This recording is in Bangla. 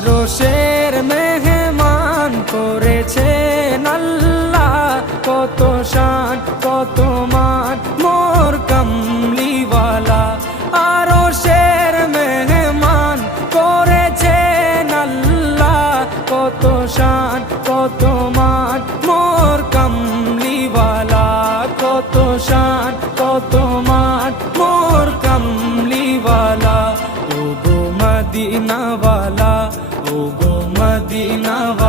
আরশের মেহমান করেছেন আল্লাহ, কত শান কত মান মোর কামলিওয়ালা। আরশের মেহমান করেছেন আল্লাহ, কত শান কত মান মোর কামলিওয়ালা, কত শান কত মান মোর কামলিওয়ালা। ও গো মদিনাওয়ালা, ও গো মদিনাওয়ালা।